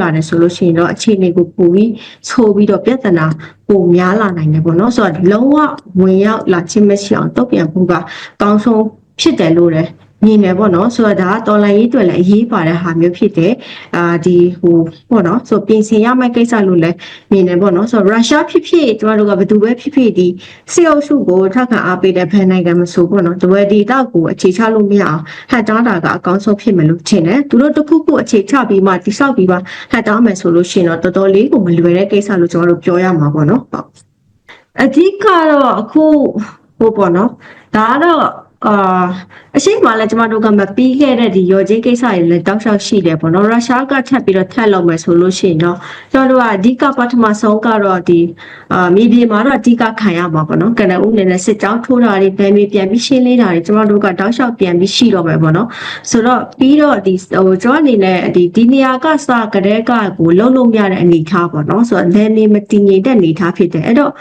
ရတယ်ဆိုလို့ရှိရင်တော့အခြေအနေကိုပိုပြီးဆိုးပြီးတော့ပြဿနာပိုများလာနိုင်တယ်ပေါ့နော်ဆိုတော့လုံးဝဝင်ရောက်လာခြင်းမရှိအောင်တုတ်ပြန်မှုကကောင်းဆုံးဖြစ်တယ်လို့လည်း မြင်တယ်ပေါ့နော်ဆိုတော့ဒါကတော်လိုင်းရေးအတွက်လည်းအရေးပါတဲ့ဟာမျိုးဖြစ်တယ်အာဒီဟိုပေါ့နော်ဆိုတော့ပြင်ဆင်ရမယ့်ကိစ္စလို့လည်းမြင်တယ်ပေါ့နော်ဆိုတော့ရုရှားဖြစ်ဖြစ်ကျမတို့ကဘယ်သူပဲဖြစ်ဖြစ်ဒီစစ်အုပ်စုကိုထောက်ခံအားပေးတဲ့ဖန်နိုင်ငံမဆိုပေါ့နော်တဝဲဒီတောက်ကိုအခြေချလို့မရအောင်ဟန်တားတာကအကောင်းဆုံးဖြစ်မယ်လို့ထင်တယ်သူတို့တစ်ခုခုအခြေချပြီးမှတိဆောက်ပြီးမှဟန်တားမယ်ဆိုလို့ရှိရင်တော့တော်တော်လေးကိုမလွယ်တဲ့ကိစ္စလို့ကျွန်တော်တို့ပြောရမှာပေါ့နော်ဟုတ်အဓိကတော့အခုဟိုပေါ့နော်ဒါကတော့ အာအရှိမလည်းကျမတို့ကမပြီးခဲ့တဲ့ဒီရော်ကြီးကိစ္စတွေလည်းတောက်လျှောက်ရှိတယ်ပေါ့နော်ရုရှားကထပ်ပြီးတော့ထပ်လုပ်မယ်ဆိုလို့ရှိရင်တော့ကျွန်တော်တို့ကအဓိကပထမဆုံးကတော့ဒီအာမြေပြင်မှာတော့အဓိကခံရမှာပေါ့နော်ကနဦးနေနဲ့စစ်ကြောင်းထိုးတာတွေဗန်မြေပြန်ပြီးရှင်းလေးတာတွေကျွန်တော်တို့ကတောက်လျှောက်ပြန်ပြီးရှိတော့မယ်ပေါ့နော်ဆိုတော့ပြီးတော့ဒီဟိုကျွန်တော်အနေနဲ့ဒီဒီနေရာကစကတဲ့ကကိုလုံးလုံးရတဲ့အနေထားပေါ့နော်ဆိုတော့လည်းနေမတည်ငြိမ်တဲ့အနေထားဖြစ်တယ်အဲ့တော့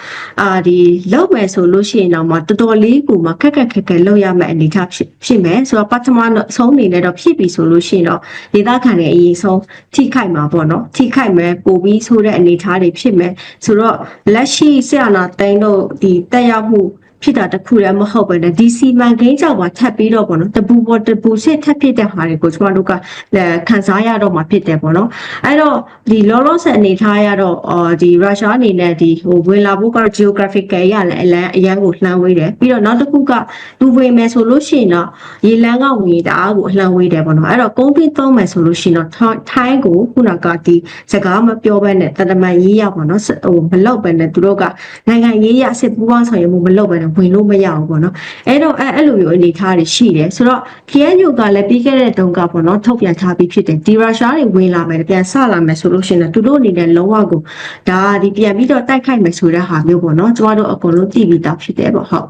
အာဒီလောက်မယ်ဆိုလို့ရှိရင်တော့မှတော်တော်လေးကိုမှခက်ခက်ခက်ခက်လောက်ရမယ့်အနေထားဖြစ်ဖြစ်မယ်ဆိုတော့ပထမဆုံးအနေနဲ့တော့ဖြစ်ပြီဆိုလို့ရှိရင်တော့ဒေသခံတွေအရေးဆုံးထိခိုက်မှာပေါ့နော်ထိခိုက်မယ်ပိုပြီးဆိုတဲ့အနေထားတွေဖြစ်မယ်ဆိုတော့လက်ရှိဆရာနာတိုင်းတို့ဒီတက်ရောက်မှု ဖြစ်တာတခုလည်းမဟုတ်ပဲねဒီစီမံကိန်းကြောင့်ပါထပ်ပြီးတော့ပေါ့နော်တပူပေါ်တပူစစ်ထပ်ဖြစ်တဲ့ဟာတွေကိုကျွန်တော်တို့ကလည်းခံစားရတော့မှာဖြစ်တယ်ပေါ့နော်အဲ့တော့ဒီလောလောဆယ်အနေထားရတော့အော်ဒီရုရှားအနေနဲ့ဒီဟိုဝင်လာဖို့က geographical ရလည်းအလန်းအရန်ကိုလှမ်းဝေးတယ်ပြီးတော့နောက်တစ်ခုကသူဝင်မယ်ဆိုလို့ရှိရင်တော့ရေလန်းကဝင်တာကိုအလှမ်းဝေးတယ်ပေါ့နော်အဲ့တော့ကုန်းပြသုံးမယ်ဆိုလို့ရှိရင်တော့ထိုင်းကိုခုနကဒီစကားမပြောဘဲနဲ့တတမန်ရေးရပေါ့နော်ဟိုမလောက်ပဲနဲ့သူတို့ကနိုင်ငံရေးရစစ်ပူးပေါင်းဆောင်ရွက်မှုမလောက်ပဲနဲ့ဝင်လို့မရဘူးပေါ့နော်အဲ့တော့အဲ့အဲ့လိုမျိုးအနေထားတွေရှိတယ်ဆိုတော့ KNU ကလည်းပြီးခဲ့တဲ့တုန်းကပေါ့နော်ထုတ်ပြန်ထားပြီးဖြစ်တယ်ဒီရုရှားတွေဝင်လာမယ်ပြန်ဆလာမယ်ဆိုလို့ရှိရင်သူတို့အနေနဲ့လုံးဝကိုဒါဒီပြန်ပြီးတော့တိုက်ခိုက်မယ်ဆိုတဲ့ဟာမျိုးပေါ့နော်ကျမတို့အကုန်လုံးသိပြီးသားဖြစ်တယ်ပေါ့ဟုတ်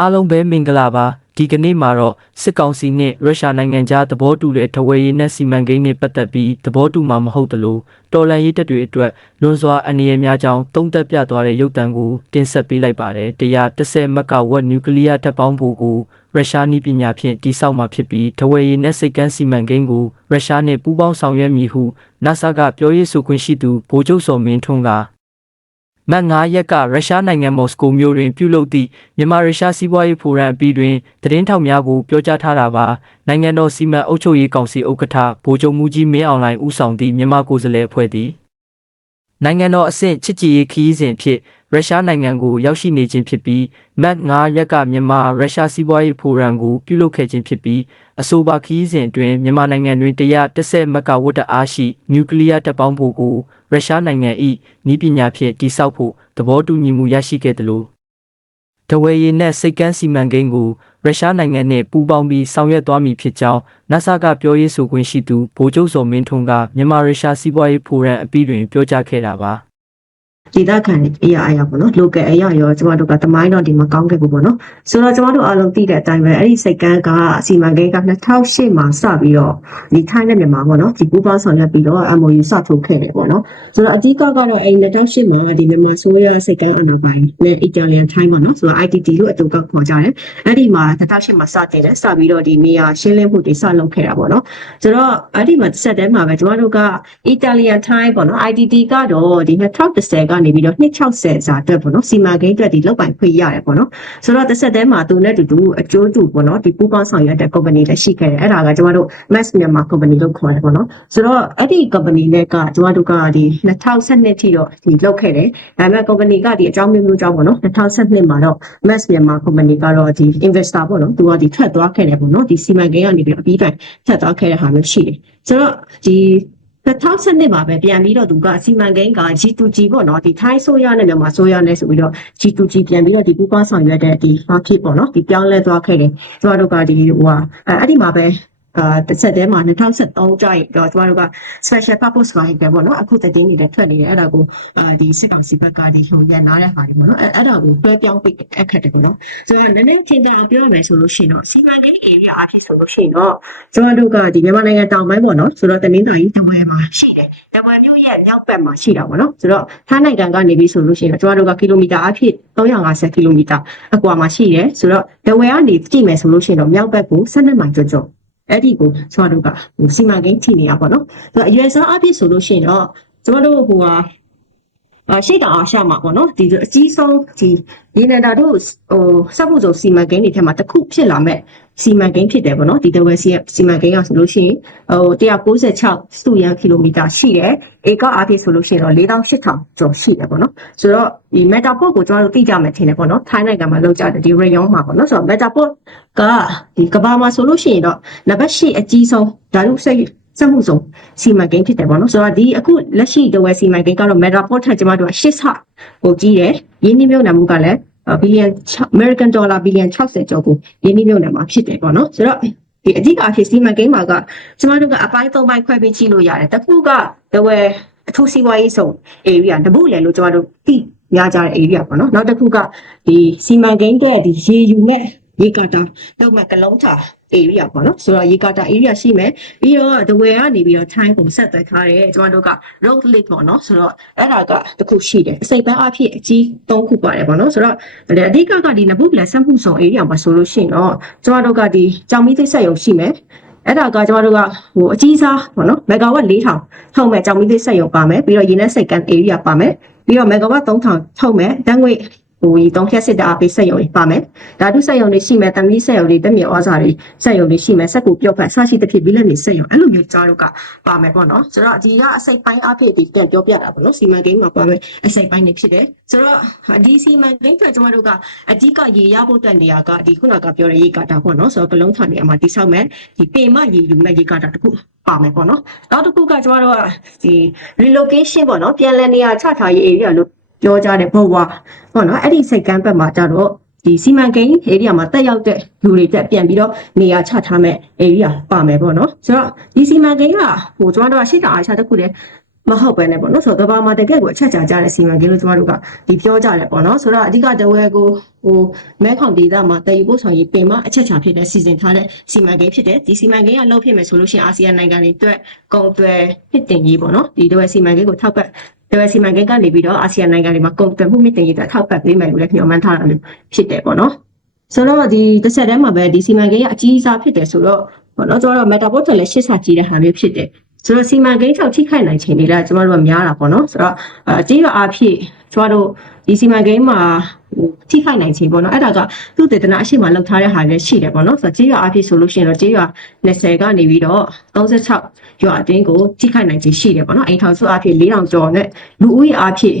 အားလုံးပဲမင်္ဂလာပါ ဒီကနေ့မှာတော့စစ်ကောင်စီနဲ့ရုရှားနိုင်ငံကြားသဘောတူတဲ့ထဝယ်ရေးနဲ့စီမံကိန်းနဲ့ပတ်သက်ပြီးသဘောတူမှာမဟုတ်သလိုတော်လန်ရေးတပ်တွေအတွက်လွန်စွာအနေရများကြောင်းတုံးသက်ပြသွားတဲ့ရုပ်တံကိုတင်ဆက်ပေးလိုက်ပါတယ်130မက်ကဝက်နျူကလ িয়ার တပ်ပေါင်းဖို့ကိုရုရှားနည်းပညာဖြင့်တိစောက်မှာဖြစ်ပြီးထဝယ်ရေးနဲ့စိတ်ကန်းစီမံကိန်းကိုရုရှားနဲ့ပူးပေါင်းဆောင်ရွက်မည်ဟု NASA ကပြောရေးဆိုခွင့်ရှိသူဗိုလ်ချုပ်စော်မင်းထွန်းက မတ်9ရက်ကရုရှားနိုင်ငံမော်စကိုမြို့တွင်ပြုလုပ်သည့်မြန်မာရုရှားစီးပွားရေးဖိုရမ်အပြီးတွင်သတင်းထောက်များကိုပြောကြားထားတာပါနိုင်ငံတော်စီမံအုပ်ချုပ်ရေးကောင်စီဥက္ကဋ္ဌဗိုလ်ချုပ်မူကြီးမင်းအောင်လှိုင်ဦးဆောင်သည့်မြန်မာကိုယ်စားလှယ်အဖွဲ့သည် နိုင်ငံတော်အဆင့်ချစ်ကြည်ရေးခရီးစဉ်ဖြင့်ရုရှားနိုင်ငံကိုရောက်ရှိနေခြင်းဖြစ်ပြီးမတ်9ရက်ကမြန်မာရုရှားစီးပွားရေးဖိုရမ်ကိုပြုလုပ်ခဲ့ခြင်းဖြစ်ပြီးအဆိုပါခရီးစဉ်အတွင်းမြန်မာနိုင်ငံတွင်130မက်ကဝတ္တအားရှိနျူကလ িয়ার တပ်ပေါင်းဖို့ကိုရုရှားနိုင်ငံ၏နည်းပညာဖြင့်တိစောက်ဖို့သဘောတူညီမှုရရှိခဲ့သလိုတဝယ်ရည်နဲ့စိတ်ကန်းစီမံကိန်းကို ရုရှားနိုင်ငံနှင့်ပူးပေါင်းပြီးဆောင်ရွက်သွားမည်ဖြစ်ကြောင်း NASA ကပြောရေးဆိုခွင့်ရှိသူဗိုလ်ချုပ်စော်မင်းထွန်းကမြန်မာရုရှားစီးပွားရေးဖိုရမ်အပြီးတွင်ပြောကြားခဲ့တာပါ ဒေသခံတွေအရာအရာပေါ့နော် local အရာရောကျမတို့ကတမိုင်းတော့ဒီမှာကောင်းခဲ့ဘူးပေါ့နော်ဆိုတော့ကျမတို့အားလုံးသိတဲ့အတိုင်းပဲအဲ့ဒီစိတ်ကန်းကအစီမံကိန်းက2008မှာစပြီးတော့ဒီထိုင်းနဲ့မြန်မာပေါ့နော်ဒီပူးပေါင်းဆောင်ရွက်ပြီးတော့ MOU စထုတ်ခဲ့တယ်ပေါ့နော်ဆိုတော့အဓိကကတော့အဲ့2008မှာဒီမြန်မာဆိုရစိတ်ကန်းအနာပိုင်းနဲ့ Italian ထိုင်းပေါ့နော်ဆိုတော့ ITT လို့အတူကခေါ်ကြတယ်အဲ့ဒီမှာ2008မှာစတင်တယ်စပြီးတော့ဒီနေရာရှင်းလင်းမှုတွေစလုပ်ခဲ့တာပေါ့နော်ဆိုတော့အဲ့ဒီမှာဆက်တဲ့မှာပဲကျမတို့က Italian Time ပေါ့နော် ITT ကတော့ဒီ2010ကနေပြီးတော့260စာအတွက်ပေါ့နော်စီမံကိန်းအတွက်ဒီလောက်ပိုင်ခွင့်ရတယ်ပေါ့နော်ဆိုတော့တစ်ဆက်တည်းမှာသူနဲ့တူတူအကျိုးတူပေါ့နော်ဒီပူးပေါင်းဆောင်ရွက်တဲ့ company လည်းရှိခဲ့တယ်အဲ့ဒါကကျမတို့ Mass Myanmar company လို့ခေါ်တယ်ပေါ့နော်ဆိုတော့အဲ့ဒီ company နဲ့ကကျမတို့ကဒီ2012ထိတော့ဒီလောက်ခဲ့တယ်ဒါပေမဲ့ company ကဒီအကြောင်းမျိုးမျိုးကြောင့်ပေါ့နော်2012မှာတော့ Mass Myanmar company ကတော့ဒီ investor ပေါ့နော်သူကဒီထွက်သွားခဲ့တယ်ပေါ့နော်ဒီစီမံကိန်းကနေပြီးတော့အပြီးတိုင်ထွက်သွားခဲ့တဲ့ဟာမျိုးရှိတယ်ဆိုတော့ဒီ 2012မှာပဲပြန်ပြီးတော့သူကစီမံကိန်းက G2G ပေါ့နော်ဒီထိုင်းဆိုရနဲ့မြန်မာဆိုရနဲ့ဆိုပြီးတော့ G2G ပြန်ပြီးတော့ဒီပူပေါင်းဆောင်ရွက်တဲ့ဒီ market ပေါ့နော်ဒီပြောင်းလဲသွားခဲ့တယ်ကျမတို့ကဒီဟိုဟာအဲ့ဒီမှာပဲ အာတစ်ဆက်တည်းမှာ2013ကျရင်တော့ကျမတို့က special purpose vehicle ပေါ့နော်အခုတည်င်းနေတဲ့ထွက်နေတယ်အဲ့ဒါကိုအာဒီစစ်ကောင်စီဘက်ကဒီဟိုရန်နာတဲ့ဟာတွေပေါ့နော်အဲ့အဲ့ဒါကိုတွဲပြောင်းပိတ်အခက်တယ်ပေါ့နော်ဆိုတော့နည်းနည်းချင်းတာပြောရမယ်ဆိုလို့ရှိရင်တော့စီမံကိန်း area အဖြစ်ဆိုလို့ရှိရင်တော့ကျမတို့ကဒီမြန်မာနိုင်ငံတောင်ပိုင်းပေါ့နော်ဆိုတော့တနင်္သာရီတဝဲမှာရှိတယ်တဝဲမြို့ရဲ့မြောက်ဘက်မှာရှိတာပေါ့နော်ဆိုတော့ထိုင်းနိုင်ငံကနေပြီးဆိုလို့ရှိရင်တော့ကျမတို့ကကီလိုမီတာအဖြစ်350ကီလိုမီတာအကွာမှာရှိတယ်ဆိုတော့တဝဲကနေကြည့်မယ်ဆိုလို့ရှိရင်တော့မြောက်ဘက်ကို12မိုင်ကျော်ကျော် အဲ့ဒီကိုကျမတို့ကဟိုစီမံကိန်းထိနေရပါတော့ဆိုတော့အရွယ်စားအပြည့်ဆိုလို့ရှိရင်တော့ကျမတို့ဟိုဟာအ ရှိတောင်အောင်ရှာမှာပေါ့နော်ဒီအကြီးဆုံးဒီရေနံတာတို့ဟိုစက်မှုစုံစီမံကိန်းတွေထဲမှာတစ်ခုဖြစ်လာမဲ့စီမံကိန်းဖြစ်တယ်ပေါ့နော်ဒီတဝဲစီစီမံကိန်းကဆိုလို့ရှိရင်ဟို196စတုရန်ကီလိုမီတာရှိတယ်ဧကအားဖြင့်ဆိုလို့ရှိရင်တော့4800ကျော်ရှိတယ်ပေါ့နော်ဆိုတော့ဒီ Metaport ကိုကျွန်တော်တို့သိကြမယ်ထင်တယ်ပေါ့နော်ထိုင်းနိုင်ငံမှာလောက်ကြတယ်ဒီ rayon မှာပေါ့နော်ဆိုတော့ Metaport ကဒီကဘာမှာဆိုလို့ရှိရင်တော့နံပါတ်8အကြီးဆုံးဓာတုစိတ် စက်မှုဆုံးစီမံကိန်းဖြစ်တယ်ပေါ့နော်ဆိုတော့ဒီအခုလက်ရှိတဝဲစီမံကိန်းကတော့ Metaport ထက်ကျွန်တော်တို့က8ဆကိုကြီးတယ်ရင်းနှီးမြှုပ်နှံမှုကလည်းဘီလီယံ American dollar ဘီလီယံ60ကျော်ကိုရင်းနှီးမြှုပ်နှံမှာဖြစ်တယ်ပေါ့နော်ဆိုတော့ဒီအဓိကအဖြစ်စီမံကိန်းမှာကကျွန်တော်တို့ကအပိုင်း၃ပိုင်းခွဲပြီးကြည့်လို့ရတယ်တစ်ခုကတဝဲအထူးစီးပွားရေးဆောင် area တပုတ်လေလို့ကျွန်တော်တို့သိများကြတဲ့ area ပေါ့နော်နောက်တစ်ခုကဒီစီမံကိန်းတဲ့ဒီရေယူမဲ့ ရေကာတာလောက်မဲ့ကလုံးချာ area ပေါ့နော်ဆိုတော့ရေကာတာ area ရှိမယ်ပြီးတော့တဝဲကနေပြီးတော့ထိုင်းကိုဆက်သွယ်ထားတယ်ကျွန်တော်တို့က road lake ပေါ့နော်ဆိုတော့အဲ့ဒါကတစ်ခုရှိတယ်အစိပ်ပန်းအဖြစ်အကြီး၃ခုပါတယ်ပေါ့နော်ဆိုတော့အဓိကကဒီနဘုပလန်ဆက်မှုဆောင် area မှာဆိုလို့ရှိရင်တော့ကျွန်တော်တို့ကဒီကြောင်မီးသိပ်ဆက်ရုံရှိမယ်အဲ့ဒါကကျွန်တော်တို့ကဟိုအကြီးစားပေါ့နော်မဂါဝတ်4000ထုတ်မဲ့ကြောင်မီးသိပ်ဆက်ရုံပါမယ်ပြီးတော့ရေနက်စိတ်ကန် area ပါမယ်ပြီးတော့မဂါဝတ်3000ထုတ်မဲ့တန်းငွေ ဟိုဒီတုံးဖြတ်စစ်တာအပေးဆက်ရုံတွေပါမယ်ဓာတုဆက်ရုံတွေရှိမယ်တမီးဆက်ရုံတွေတက်မြေဩဇာတွေဆက်ရုံတွေရှိမယ်စက်ကူပြော့ဖက်ဆရှိတဲ့ဖြစ်ပြီးလက်နေဆက်ရုံအဲ့လိုမျိုးကြားတို့ကပါမယ်ပေါ့နော်ဆိုတော့ဒီကအစိပ်ပိုင်းအဖြစ်ဒီပြန်ပြောပြတာပေါ့နော်စီမံကိန်းမှာပါမယ်အစိပ်ပိုင်းတွေဖြစ်တယ်ဆိုတော့ဒီစီမံကိန်းကကျွန်တော်တို့ကအဓိကရေရဖို့တက်နေရကဒီခုနကပြောတဲ့ရေကာတာပေါ့နော်ဆိုတော့ကလုံးထာနေရာမှာတိဆောက်မယ်ဒီပေမရေယူမဲ့ရေကာတာတခုပါမယ်ပေါ့နော်နောက်တစ်ခုကကျွန်တော်တို့ကဒီ relocation ပေါ့နော်ပြန်လည်နေရာချထားရေး area လို့ ပြောကြတဲ့ဘဝပေါ့နော်အဲ့ဒီစိတ်ကမ်းဘက်မှာကြတော့ဒီစီမံကိန်း area မှာတက်ရောက်တဲ့လူတွေတက်ပြန်ပြီးတော့နေရာချထားမဲ့ area ပါမယ်ပေါ့နော်ဆိုတော့ဒီစီမံကိန်းကဟိုကျွန်တော်တို့ကရှေ့တောင်အာရှတစ်ခုတည်းမဟုတ်ပဲねပေါ့နော်ဆိုတော့ကဘာမှာတကယ့်ကိုအချက်ချာကြတဲ့စီမံကိန်းလို့ကျွန်တော်တို့ကဒီပြောကြတယ်ပေါ့နော်ဆိုတော့အဓိကတဝဲကိုဟိုမဲခေါင်ဒေသမှာတည်ယူဖို့ဆောင်ရေးပင်မအချက်ချာဖြစ်တဲ့စီစဉ်ထားတဲ့စီမံကိန်းဖြစ်တယ်ဒီစီမံကိန်းကလောက်ဖြစ်မယ်ဆိုလို့ရှိရင်အာဆီယံနိုင်ငံတွေအတွက်ကုန်သွယ်ဖြစ်တင်ရေးပေါ့နော်ဒီတဝဲစီမံကိန်းကိုထောက်ပံ့ တဝဲစီမံကိန်းကနေပြီးတော့အာဆီယံနိုင်ငံတွေမှာကုန်သွယ်မှုမြင့်တင်ရေးအတွက်ထောက်ပံ့ပေးမယ်လို့လည်းညွှန်မှန်းထားတာမျိုးဖြစ်တယ်ပေါ့နော်ဆိုတော့ဒီတစ်ဆက်တည်းမှာပဲဒီစီမံကိန်းကအကြီးအစားဖြစ်တယ်ဆိုတော့ပေါ့နော်ကျွန်တော်တို့ Metaport ထက်လည်းရှစ်ဆကြီးတဲ့ဟာမျိုးဖြစ်တယ်ဆိုတော့စီမံကိန်းချောက်ထိခိုက်နိုင်ချိန်တွေလည်းကျွန်တော်တို့ကများတာပေါ့နော်ဆိုတော့အကြီးရအားဖြင့်ကျွန်တော်တို့ဒီစီမံကိန်းမှာဟို ထိခိုက်နိုင်ချိန်ပေါ့နော်အဲ့ဒါကသူ့တေသနာအရှိမလောက်ထားတဲ့ဟာလည်းရှိတယ်ပေါ့နော်ဆိုတော့ကြီးရအားဖြင့်ဆိုလို့ရှိရင်တော့ကြီးရ20ကနေပြီးတော့36ရွာအတင်းကိုထိခိုက်နိုင်ခြင်းရှိတယ်ပေါ့နော်အိမ်ထောင်စုအားဖြင့်4000ကျော်နဲ့လူဦးရေအားဖြင့်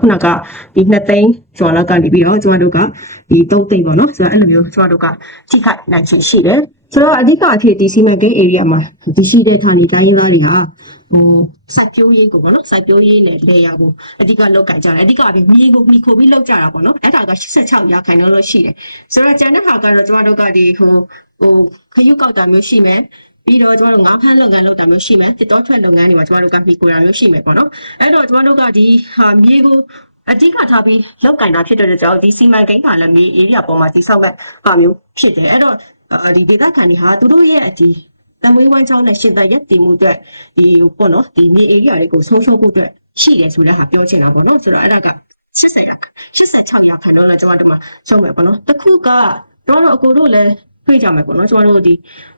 ခုနကဒီ2သိန်းကျော်လောက်ကနေပြီးတော့ကျွန်တော်တို့ကဒီ3သိန်းပေါ့နော်ဆိုတော့အဲ့လိုမျိုးကျွန်တော်တို့ကထိခိုက်နိုင်ခြင်းရှိတယ်ဆိုတော့အဓိကအဖြစ်ဒီစီမံကိန်း area မှာဒီရှိတဲ့ဌာနေတိုင်းရင်းသားတွေဟာ ဟိုစိုက်ပျိုးရေးကိုပေါ့နော်စိုက်ပျိုးရေးနဲ့လေယာကိုအဓိကလောက်ကင်ကြတယ်အဓိကအဖြစ်မြေကိုမိခိုပြီးလောက်ကြတာပေါ့နော်အဲ့ဒါက86ရာခိုင်နှုန်းလို့ရှိတယ်ဆိုတော့ကျန်တဲ့ဟာကတော့ကျွန်တော်တို့ကဒီဟိုဟိုခရုကောက်တာမျိုးရှိမယ်ပြီးတော့ကျွန်တော်တို့ငါးဖမ်းလုပ်ငန်းလုပ်တာမျိုးရှိမယ်တစ်တော်ထွက်လုပ်ငန်းတွေမှာကျွန်တော်တို့ကမိကိုတာမျိုးရှိမယ်ပေါ့နော်အဲ့တော့ကျွန်တော်တို့ကဒီဟာမြေကိုအဓိကထားပြီးလောက်ကင်တာဖြစ်တဲ့အတွက်ကြောင့်ဒီစီမံကိန်းကလည်းမြေ area ပေါ်မှာတိဆောက်မဲ့ဟာမျိုးဖြစ်တယ်အဲ့တော့ဒီဒေသခံတွေဟာသူတို့ရဲ့ဒီ တမွေးဝမ်းချောင်းနဲ့ရှင်သက်ရက်တည်မှုအတွက်ဒီပေါ့နော်ဒီမြေ area တွေကိုဆုံးရှုံးဖို့အတွက်ရှိတယ်ဆိုတဲ့ဟာပြောချင်တာပေါ့နော်ဆိုတော့အဲ့ဒါက80ရာ86ရာခိုင်နှုန်းနဲ့ကျွန်တော်တို့မှာဆုံးမယ်ပေါ့နော်တစ်ခုကတို့တော့အကိုတို့လည်းတွေ့ကြမယ်ပေါ့နော်ကျွန်တော်တို့ဒီ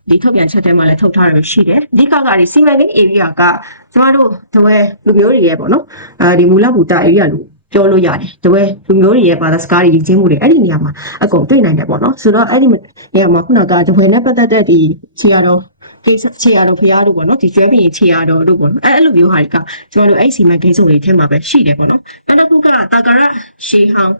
ဒီထုတ်ပြန်ချက်ထဲမှာလည်းထုတ်ထားရရှိတယ်အဓိကကဒီစီမံကိန်း area ကကျွန်တော်တို့တဝဲလူမျိုးတွေရဲ့ပေါ့နော်အဲဒီမူလဘူတာ area လို့ပြောလို့ရတယ်တဝဲလူမျိုးတွေရဲ့ဘာသာစကားတွေရည်ချင်းမှုတွေအဲ့ဒီနေရာမှာအကုန်တွေ့နိုင်တယ်ပေါ့နော်ဆိုတော့အဲ့ဒီနေရာမှာခုနကတဝဲနဲ့ပတ်သက်တဲ့ဒီခြေရတော့ ဒီခြေရတော့ဖရားတို့ပေါ့နော်ဒီကျွဲပင်ခြေရတော့တို့ပေါ့နော်အဲ့အဲ့လိုမျိုးဟာတွေကကျွန်တော်တို့အဲ့စီမံကိန်းစုံတွေထဲမှာပဲရှိတယ်ပေါ့နော်အဲ့တစ်ခုကတာကာရရှေဟောင်း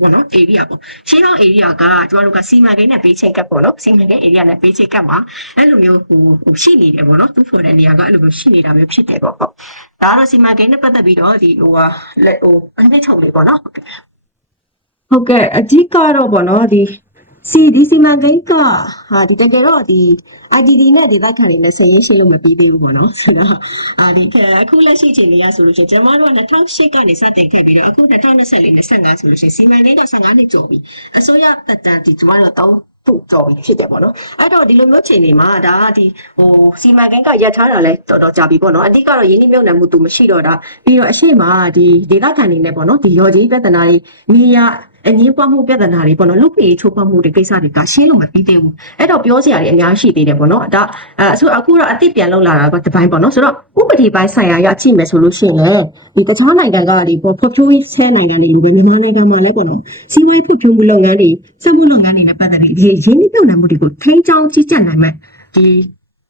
ပေါ့နော် area ပေါ့ရှင်းအောင် area ကကျမတို့ကစီမံကိန်းနဲ့ပေးချိတ်ကပ်ပေါ့နော်စီမံကိန်း area နဲ့ပေးချိတ်ကပ်မှာအဲ့လိုမျိုးဟိုဟိုရှိနေတယ်ပေါ့နော်သူဆိုတဲ့နေရာကအဲ့လိုမျိုးရှိနေတာမျိုးဖြစ်တယ်ပေါ့ဟုတ်ဒါကတော့စီမံကိန်းနဲ့ပတ်သက်ပြီးတော့ဒီဟိုဟာလက်ဟိုအနည်းချုပ်လေးပေါ့နော်ဟုတ်ကဲ့အဓိကတော့ပေါ့နော်ဒီ စီဒီစီမံကိန်းကဟာဒီတကယ်တော့ဒီ IDD နဲ့ဒေသခံတွေနဲ့ဆင်ရေးရှိလို့မပြီးသေးဘူးပေါ့နော်ဆိုတော့အာဒီအခုလက်ရှိချိန်လေးရဆိုလို့ရှိရင်ကျွန်မတို့2008ကနေစတင်ခဲ့ပြီးတော့အခု2024 25ဆိုလို့ရှိရင်စီမံကိန်းတော့15နှစ်ကျော်ပြီအစိုးရတက်တန်ဒီကျွန်မတို့တော့ပို့ကြော်ဖြစ်တယ်ပေါ့နော်အဲ့တော့ဒီလိုမျိုးချိန်တွေမှာဒါကဒီဟိုစီမံကိန်းကရပ်ထားတာလဲတော်တော်ကြာပြီပေါ့နော်အဓိကတော့ရင်းနှီးမြှုပ်နှံမှုသူမရှိတော့တာပြီးတော့အရှိမဒီဒေသခံတွေနဲ့ပေါ့နော်ဒီရော်ကြီးပြဿနာတွေမိရ အငင်းပွားမှုပြဿနာတွေပေါ့နော်လူပေချိုးဖောက်မှုတွေကိစ္စတွေကရှင်းလို့မပြီးသေးဘူးအဲ့တော့ပြောစရာတွေအများကြီးရှိသေးတယ်ပေါ့နော်ဒါအဲအခုအခုတော့အစ်စ်ပြန်လောက်လာတာကတစ်ပိုင်းပေါ့နော်ဆိုတော့ဥပဒေပိုင်းဆိုင်ရာရကြည့်မယ်ဆိုလို့ရှိရင်လည်းဒီတခြားနိုင်ငံကဒီပေါ်ဖွံ့ဖြိုးရေးဆဲနိုင်ငံတွေလိုပဲမြန်မာနိုင်ငံမှာလည်းပေါ့နော်စီးပွားရေးဖွံ့ဖြိုးမှုလုပ်ငန်းတွေစက်မှုလုပ်ငန်းတွေနဲ့ပတ်သက်ပြီးဒီရင်းနှီးမြှုပ်နှံမှုတွေကိုထိန်းချောင်းကြီးကြပ်နိုင်မဲ့ဒီ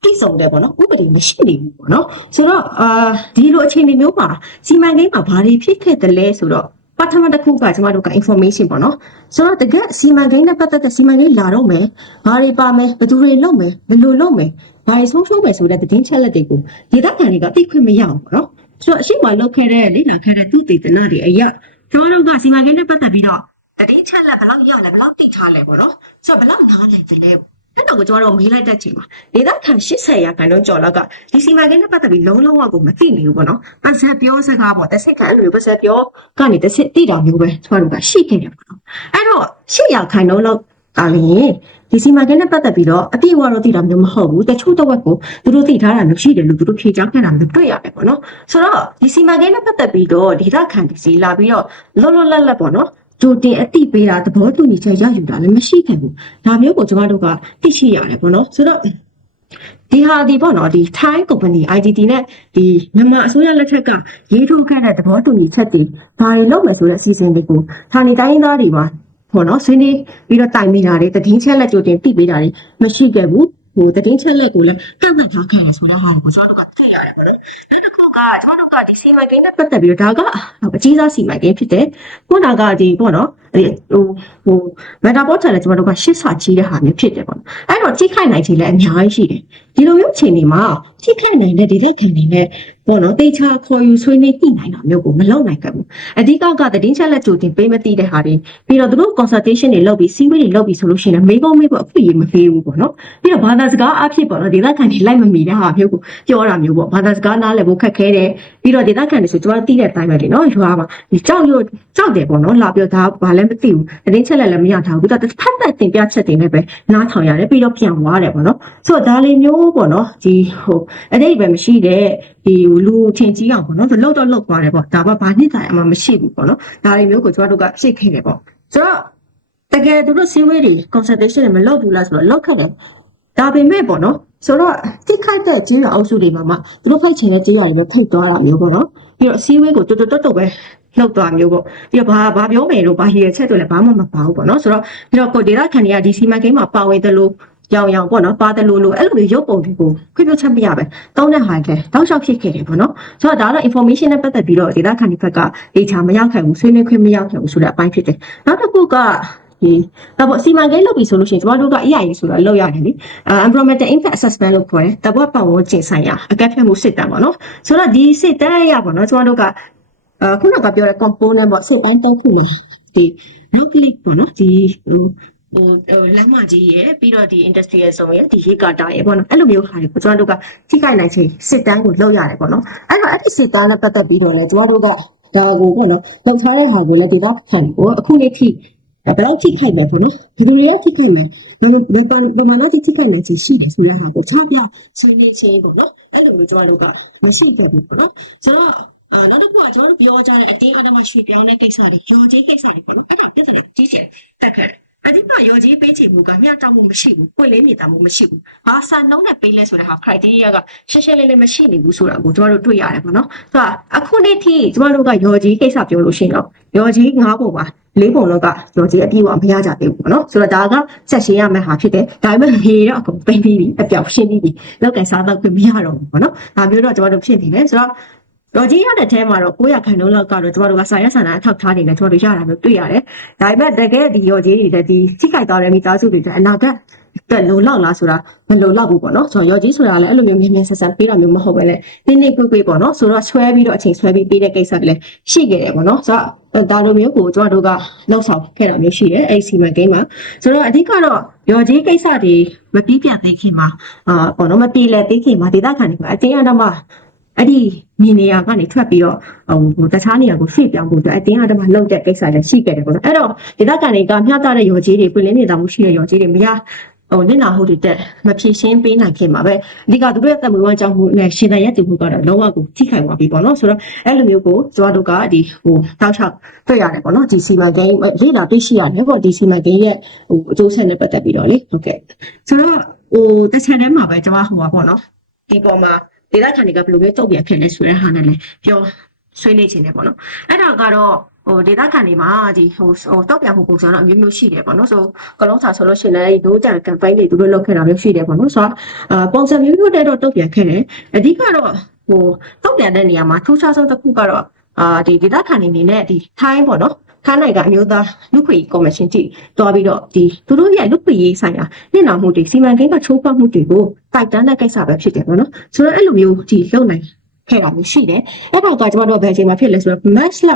ပြည့်စုံတယ်ပေါ့နော်ဥပဒေမရှိနေဘူးပေါ့နော်ဆိုတော့အာဒီလိုအခြေအနေမျိုးမှာစီမံကိန်းမှာဘာတွေဖြစ်ခဲ့တယ်လဲဆိုတော့ ပထမတစ်ခုကကျမတို့က information ပေါ့နော်ဆိုတော့တကယ်စီမံကိန်းနဲ့ပတ်သက်တဲ့စီမံကိန်းလာတော့မယ်ဘာတွေပါမယ်ဘယ်သူတွေလုပ်မယ်ဘယ်လိုလုပ်မယ်ဘာတွေဆုံးရှုံးမယ်ဆိုတဲ့သတင်းချက်လက်တွေကိုဒေသခံတွေကသိခွင့်မရဘူးပေါ့နော်ဆိုတော့အရှိမလုပ်ခဲ့တဲ့လေ့လာခဲ့တဲ့သူတည်တနာတွေအရာကျမတို့ကစီမံကိန်းနဲ့ပတ်သက်ပြီးတော့သတင်းချက်လက်ဘယ်လောက်ရလဲဘယ်လောက်သိထားလဲပေါ့နော်ဆိုတော့ဘယ်လောက်နားနိုင်တယ်လဲအဲ့ တော့ကိုကျမတို့မေးလိုက်တဲ့ချိန်မှာဒေသခံ80ရာခိုင်နှုန်းကျော်လောက်ကဒီစီမံကိန်းနဲ့ပတ်သက်ပြီးလုံးလုံးဝကိုမသိနေဘူးပေါ့နော်။ပတ်ဆက်ပြောစကားပေါ့တစ်ဆက်ခံအဲ့လိုမျိုးပတ်ဆက်ပြောကနေတစ်ဆက်သိတာမျိုးပဲကျမတို့ကရှိခဲ့တယ်ပေါ့နော်။အဲ့တော့8ရာခိုင်နှုန်းလောက်ကလည်းဒီစီမံကိန်းနဲ့ပတ်သက်ပြီးတော့အပြည့်အဝတော့သိတာမျိုးမဟုတ်ဘူး။တချို့တော့ဝက်ကိုသူတို့သိထားတာမျိုးရှိတယ်လို့သူတို့ဖြေချခဲ့တာမျိုးတွေ့ရတယ်ပေါ့နော်။ဆိုတော့ဒီစီမံကိန်းနဲ့ပတ်သက်ပြီးတော့ဒေသခံတွေစီလာပြီးတော့လောလောလတ်လတ်ပေါ့နော်။ ကြိုတင်အတိပေးတာသဘောတူညီချက်ရယူတာလည်းမရှိခဲ့ဘူး။ဒါမျိုးကိုကျမတို့ကသိရှိရတယ်ပေါ့နော်။ဆိုတော့ဒီဟာဒီပေါ့နော်ဒီ Thai company IDT နဲ့ဒီမြန်မာအစိုးရလက်ထက်ကရေးထိုးခဲ့တဲ့သဘောတူညီချက်တွေဘာတွေလုပ်မယ်ဆိုတဲ့အစီအစဉ်တွေကိုဌာနေတိုင်းရင်းသားတွေပါပေါ့နော်ဆွေးနွေးပြီးတော့တိုင်မိတာတွေတည်င်းချက်လက်ကြိုတင်ပြပေးတာတွေမရှိခဲ့ဘူး ဟိုတည်င်းချက်လက်ကိုလည်းကန့်သတ်ထားခဲ့ရဆိုတဲ့ဟာကိုကျွန်တော်တို့ကသိရတယ်ပေါ့နော်နောက်တစ်ခုကကျွန်တော်တို့ကဒီစီမံကိန်းနဲ့ပတ်သက်ပြီးတော့ဒါကအကြီးစားစီမံကိန်းဖြစ်တယ်ခုနကဒီပေါ့နော်ဒီဟိုဟိုမက်တာပေါ်တယ်လည်းကျွန်တော်တို့ကရှစ်စာကြီးတဲ့ဟာမျိုးဖြစ်တယ်ပေါ့နော်အဲ့တော့ထိခိုက်နိုင်ခြင်းလည်းအများကြီးရှိတယ်ဒီလိုမျိုးအချိန်တွေမှာထိခိုက်နိုင်တဲ့ဒေသခံတွေနဲ့ပေါ့နော်တေချာခေါ်ယူဆွေးနွေးညှိနှိုင်းတာမျိုးကိုမလုပ်နိုင်ခဲ့ဘူးအဓိကကသတင်းချက်လက်ကြိုတင်ပေးမသိတဲ့ဟာတွေပြီးတော့သူတို့ consultation တွေလုပ်ပြီးစီးပွေးတွေလုပ်ပြီးဆိုလို့ရှိရင်လည်းမေးကုန်မေးဖို့အခွင့်အရေးမပေးဘူးပေါ့နော်ပြီးတော့ဘာသာစကားအဖြစ်ပေါ့နော်ဒေသခံတွေလိုက်မမီတဲ့ဟာမျိုးကိုပြောတာမျိုးပေါ့ဘာသာစကားနားလည်ဖို့ခက်ခဲတယ်ပြီးတော့ဒေသခံတွေဆိုကျွန်တော်သိတဲ့အတိုင်းပဲလေနော်ရွာမှာဒီကြောက်ရွံ့ကြောက်တယ်ပေါ့နော်လာပြောဒါဘာလည်းမသိဘူးသတင်းချက်လက်လည်းမရထားဘူးပြီးတော့ဖတ်တဲ့တင်ပြချက်တွေနဲ့ပဲနားထောင်ရတယ်ပြီးတော့ပြန်သွားတယ်ပေါ့နော်ဆိုတော့ဒါလေးမျိုးပေါ့နော်ဒီဟိုအတိတ်ပဲမရှိတဲ့ဒီလူထင်ကြီးအောင်ပေါ့နော်ဆိုလောက်တော့လောက်သွားတယ်ပေါ့ဒါမှဘာနှစ်တိုင်အမှမရှိဘူးပေါ့နော်ဒါလေးမျိုးကိုကျွန်တော်တို့ကရှင်းခဲ့တယ်ပေါ့ဆိုတော့တကယ်သူတို့စီဝေးတွေ consultation တွေမလုပ်ဘူးလားဆိုတော့လောက်ခဲ့တယ်ဒါပေမဲ့ပေါ့နော်ဆိုတော့တိခတ်တဲ့ကြေးရအုပ်စုတွေမှာမှသူတို့ဖိတ်ချင်တဲ့ကြေးရတွေပဲဖိတ်သွားတာမျိုးပေါ့နော်ပြီးတော့စီဝေးကိုတွတ်တွတ်တွတ်တွတ်ပဲလောက်သွားမျိုးပေါ့ပြီးတော့ဘာဘာပြောမယ်လို့ဘာရည်ရချက်တွေလည်းဘာမှမပါဘူးပေါ့နော်ဆိုတော့ပြီးတော့ကိုဒေတာခန်တွေကဒီစီမံကိန်းမှာပါဝင်တယ်လို့ ရောင်ရောင်ပေါ့နော်ပါတယ်လို့လို့အဲ့လိုမျိုးရုပ်ပုံတွေကိုခွင့်ပြုချက်မရပဲတောင်းတဲ့ဟာတွေတောက်လျှောက်ဖြစ်ခဲ့တယ်ပေါ့နော်ဆိုတော့ဒါကတော့ information နဲ့ပတ်သက်ပြီးတော့ဒေတာခန်ဒီဘက်ကဒေချာမရောက်ခဲ့ဘူးဆွေးနွေးခွင့်မရောက်ခဲ့ဘူးဆိုတဲ့အပိုင်းဖြစ်တယ်နောက်တစ်ခုကဒီတော့ပေါ့စီမံကိန်းလုပ်ပြီဆိုလို့ရှိရင်ကျမတို့က EIA ဆိုတာလောက်ရတယ်လေအဲ environmental impact assessment လို့ခေါ်တယ်တပတ်ပတ်ဝန်းကျင်ဆိုင်ရာအကဲဖြတ်မှုစစ်တမ်းပေါ့နော်ဆိုတော့ဒီစစ်တမ်းအရပေါ့နော်ကျမတို့ကအခုနကပြောတဲ့ component ပေါ့စစ်တမ်းတစ်ခုမှာဒီ nucleic ပေါ့နော်ဒီဟို ဟိုဟိုလမ်းမကြီးရယ်ပြီးတော့ဒီ industrial zone ရယ်ဒီရေကာတာရယ်ပေါ့နော်အဲ့လိုမျိုးဟာတွေကိုကျွန်တော်တို့ကထိခိုက်နိုင်ခြင်းစစ်တမ်းကိုလုပ်ရတယ်ပေါ့နော်အဲ့တော့အဲ့ဒီစစ်တမ်းနဲ့ပတ်သက်ပြီးတော့လည်းကျွန်တော်တို့ကဒါကိုပေါ့နော်လောက်ထားတဲ့ဟာကိုလည်းဒေတာခံကိုအခုနေ့ထိဘယ်တော့ထိခိုက်မယ်ပေါ့နော်ဒီလိုတွေကထိခိုက်မယ်ဘယ်လိုဘယ်ပန်ဘယ်မှာတော့ထိခိုက်နိုင်ခြင်းရှိတယ်ဆိုတဲ့ဟာကိုချပြဆွေးနွေးခြင်းပေါ့နော်အဲ့လိုမျိုးကျွန်တော်တို့ကမရှိခဲ့ဘူးပေါ့နော်ဆိုတော့အဲနောက်တစ်ခုကကျွန်တော်တို့ပြောကြတဲ့အတင်းအဓမ္မရှိပြောင်းတဲ့ကိစ္စတွေရောကြီးကိစ္စတွေပေါ့နော်အဲ့ဒါပြဿနာကြီးကျယ်တက်ခဲ့တယ် အဓိကရောကြီးပေးချေမှုကမျှတမှုမရှိဘူး။ပွင့်လင်းမြင်သာမှုမရှိဘူး။ဘာစာနှုံးနဲ့ပေးလဲဆိုတဲ့ဟာ criteria ကရှင်းရှင်းလင်းလင်းမရှိနေဘူးဆိုတာကိုကျမတို့တွေ့ရတယ်ပေါ့နော်။ဆိုတော့အခုနေ့ထိကျမတို့ကရောကြီးကိစ္စပြောလို့ရှိရင်တော့ရောကြီး၅ပုံပါ၄ပုံလောက်ကရောကြီးအပြည့်အဝမရကြသေးဘူးပေါ့နော်။ဆိုတော့ဒါကဆက်ရှင်းရမယ့်ဟာဖြစ်တယ်။ဒါပေမဲ့ရေတော့အကုန်သိမ့်ပြီးပြီအပြောင်ရှင်းပြီးပြီ။လောက်ကန်စားတော့ခွင့်မရတော့ဘူးပေါ့နော်။ဒါမျိုးတော့ကျမတို့ဖြစ်နေတယ်ဆိုတော့ တော့ကြီးရတဲ့အဲမှာတော့900ခိုင်နှုန်းလောက်ကတော့ကျမတို့ကစာရက်ဆန္ဒအထောက်ထားနေတယ်ကျမတို့ရတာမျိုးတွေ့ရတယ်။ဒါပေမဲ့တကယ်ဒီရောကြီးတွေတဲ့ဒီထိခိုက်သွားတဲ့မိသားစုတွေတဲ့အနာဂတ်တက်လုံလောက်လားဆိုတာမလုံလောက်ဘူးပေါ့နော်။ဆိုတော့ရောကြီးဆိုတာလည်းအဲ့လိုမျိုးမြင်မြင်ဆက်ဆက်ပေးတာမျိုးမဟုတ်ပဲလေ။နိမ့်နိမ့်ကွေ့ကွေ့ပေါ့နော်။ဆိုတော့ဆွဲပြီးတော့အချိန်ဆွဲပြီးပေးတဲ့ကိစ္စတွေလည်းရှိခဲ့တယ်ပေါ့နော်။ဆိုတော့ဒါလိုမျိုးကိုကျမတို့ကလှုပ်ဆောင်ခဲ့တာမျိုးရှိတယ်အဲ့ဒီစီမံကိန်းမှာဆိုတော့အဓိကတော့ရောကြီးကိစ္စတွေမပြီးပြတ်သေးခင်မှာအာပေါ့နော်မပြေလည်သေးခင်မှာဒေသခံတွေကအတင်းအဓမ္မ အဲ့ဒီမြေနေရာကနေထွက်ပြီးတော့ဟိုတခြားနေရာကိုရွှေ့ပြောင်းဖို့အတွက်အတင်းအဓမ္မလုပ်တဲ့ကိစ္စလည်းရှိခဲ့တယ်ပေါ့နော်အဲ့တော့ဒေသခံတွေကမျှတတဲ့ရော်ကြီးတွေပြည်လင်းနေတာမှုရှိတဲ့ရော်ကြီးတွေမရဟဟိုနင့်နာဟုတ်တွေတက်မဖြည့်ရှင်းပေးနိုင်ခင်မှာပဲအဓိကသူတို့ရဲ့တမွေးဝမ်းကြောင့်မှုနဲ့ရှင်တန်ရက်တည်မှုကတော့လုံးဝကိုထိခိုက်သွားပြီပေါ့နော်ဆိုတော့အဲ့လိုမျိုးကိုကျွန်တော်တို့ကဒီဟိုတောက်ချောက်တွေ့ရတယ်ပေါ့နော်ဒီစီမံကိန်းလေ့လာတွေ့ရှိရတယ်ပေါ့ဒီစီမံကိန်းရဲ့ဟိုအကျိုးဆက်နဲ့ပတ်သက်ပြီးတော့လေဟုတ်ကဲ့ဆိုတော့ဟိုတစ်ချက်တည်းမှာပဲကျွန်မဟိုပါပေါ့နော်ဒီပေါ်မှာ ဒေသခံတွေကဘယ်လိုမျိုးတုံ့ပြန်ဖြစ်လဲဆိုတဲ့ဟာနဲ့လည်းပြောဆွေးနွေးခြင်းနဲ့ပေါ့နော်အဲ့ဒါကတော့ဟိုဒေသခံတွေမှာဒီဟိုဟိုတောက်ပြန်မှုပုံစံတော့အမျိုးမျိုးရှိတယ်ပေါ့နော်ဆိုကလုံးစာဆိုလို့ရှိရင်လည်းဒိုးကြံ campaign တွေသူတို့လုပ်ခဲ့တာမျိုးရှိတယ်ပေါ့နော်ဆိုတော့အာပုံစံမျိုးမျိုးတဲ့တော့တုံ့ပြန်ခဲ့တယ်အဓိကတော့ဟိုတုံ့ပြန်တဲ့နေရာမှာထူးခြားဆုံးတစ်ခုကတော့အာဒီဒေသခံတွေအနေနဲ့ဒီထိုင်းပေါ့နော် ထိုင်းနိုင်ငံအမျိုးသားလူခွေကော်မရှင်ကြီးတွားပြီးတော့ဒီသူတို့ရဲ့လူခွေရေးဆိုင်ရာပြည်နာမှုတွေစီမံကိန်းကချိုးဖောက်မှုတွေကိုတိုက်တန်းတဲ့ကိစ္စပဲဖြစ်တယ်ပေါ့နော်ဆိုတော့အဲ့လိုမျိုးဒီလုံနိုင်ခဲ့တာမျိုးရှိတယ်အဲ့ဒါကကျွန်တော်တို့ဘယ်အချိန်မှာဖြစ်လဲဆိုတော့ mass လ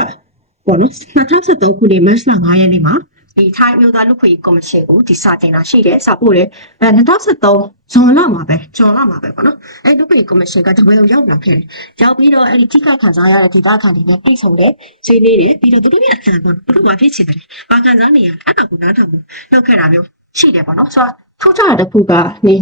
ပေါ့နော်2023ခုနှစ် mass လ9ရက်နေ့မှာ ဒီထိုင်းအမျိုးသားလူခွေကော်မရှင်ကိုဒီစာတင်တာရှိတယ်စာပို့တယ်အဲ2023ဇွန်လမှာပဲဇွန်လမှာပဲပေါ့နော်အဲလူခွေကော်မရှင်ကတပည့်ရောက်လာခဲ့တယ်ရောက်ပြီးတော့အဲ့ဒီထိခခံစားရတဲ့ဒေသခံတွေနဲ့ပြည်ဆောင်တယ်ဆွေးနွေးတယ်ပြီးတော့သူတို့ရဲ့အကြံပေါ့သူတို့ဘာဖြစ်ချင်တယ်ဘာခံစားနေရအဲ့ဒါကိုနားထောင်ဖို့လုပ်ခဲ့တာမျိုး ရှိတယ်ပေါ့နော်ဆိုတော့ထောက်ကြတဲ့တစ်ခုကနေ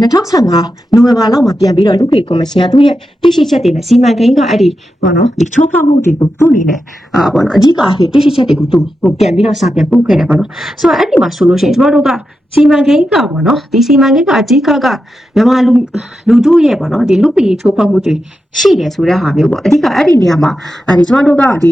2015နိုဝင်ဘာလောက်မှာပြန်ပြီးတော့လူခွေကော်မရှင်ကသူ့ရဲ့တရှိချက်တွေနဲ့စီမံကိန်းကအဲ့ဒီပေါ့နော်ဒီချိုးဖောက်မှုတွေကိုသူ့အနေနဲ့အာပေါ့နော်အဓိကဟိတရှိချက်တွေကိုသူဟိုပြန်ပြီးတော့စာပြန်ပို့ခဲ့တယ်ပေါ့နော်ဆိုတော့အဲ့ဒီမှာဆိုလို့ရှိရင်ကျွန်တော်တို့ကစီမံကိန်းကပေါ့နော်ဒီစီမံကိန်းကအဓိကကမြန်မာလူလူတို့ရဲ့ပေါ့နော်ဒီလူပီချိုးဖောက်မှုတွေရှိတယ်ဆိုတဲ့ဟာမျိုးပေါ့အဓိကအဲ့ဒီနေရာမှာအဲဒီကျွန်တော်တို့ကဒီ